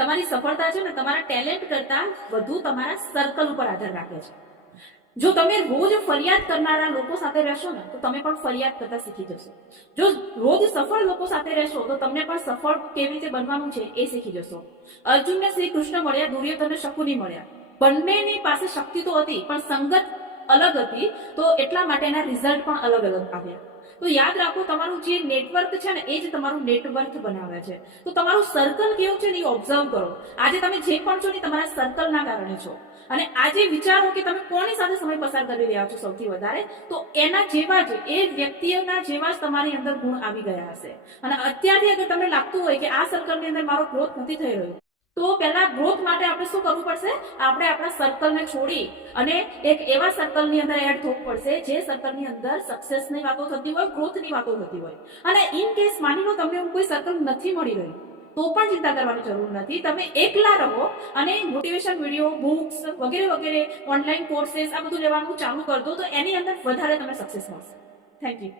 તમારી સફળતા છે ને તમારા ટેલેન્ટ કરતા વધુ તમારા સર્કલ ઉપર આધાર રાખે છે. જો તમે રોજ ફરિયાદ કરનારા લોકો સાથે રહેશો ને તો તમે પણ ફરિયાદ કરતા શીખી જશો. જો રોજ સફળ લોકો સાથે રહેશો તો તમને પણ સફળ કેવી રીતે બનવાનું છે એ શીખી જશો. અર્જુનને શ્રી કૃષ્ણ મળ્યા, દુર્યોધનને શકુની મળ્યા. બંનેની પાસે શક્તિ તો હતી પણ સંગત અલગ હતી, તો એટલા માટે એના રિઝલ્ટ પણ અલગ અલગ આવ્યા. તો યાદ રાખો, તમારું જે નેટવર્ક છે ને એ જ તમારું નેટવર્ક બનાવે છે. તો તમારું સર્કલ કેવું છે ને એ ઓબ્ઝર્વ કરો. આજે તમે જે પણ છો ને તમારા સર્કલના કારણે છો. અને આજે વિચારો કે તમે કોની સાથે સમય પસાર કરી રહ્યા છો સૌથી વધારે, તો એના જેવા જ એ વ્યક્તિઓના જેવા જ તમારી અંદર ગુણ આવી ગયા હશે. અને અત્યારથી અગર તમને લાગતું હોય કે આ સર્કલની અંદર મારો ગ્રોથ નથી થઈ રહ્યો, તો પહેલા ગ્રોથ માટે આપણે શું કરવું પડશે? આપણે આપણા સર્કલને છોડી અને એક એવા સર્કલની અંદર એડ થવું પડશે જે સર્કલની અંદર સક્સેસની વાતો થતી હોય, ગ્રોથની વાતો થતી હોય. અને ઇન કેસ માની લો તમને કોઈ સર્કલ નથી મળી રહ્યું, તો પણ ચિંતા કરવાની જરૂર નથી. તમે એકલા રહો અને મોટિવેશન વિડીયો, બુક્સ વગેરે વગેરે, ઓનલાઈન કોર્सेस આ બધું લેવાનું ચાલુ કરી દો, તો એની અંદર વધારે તમને સક્સેસ મળશે. Thank you.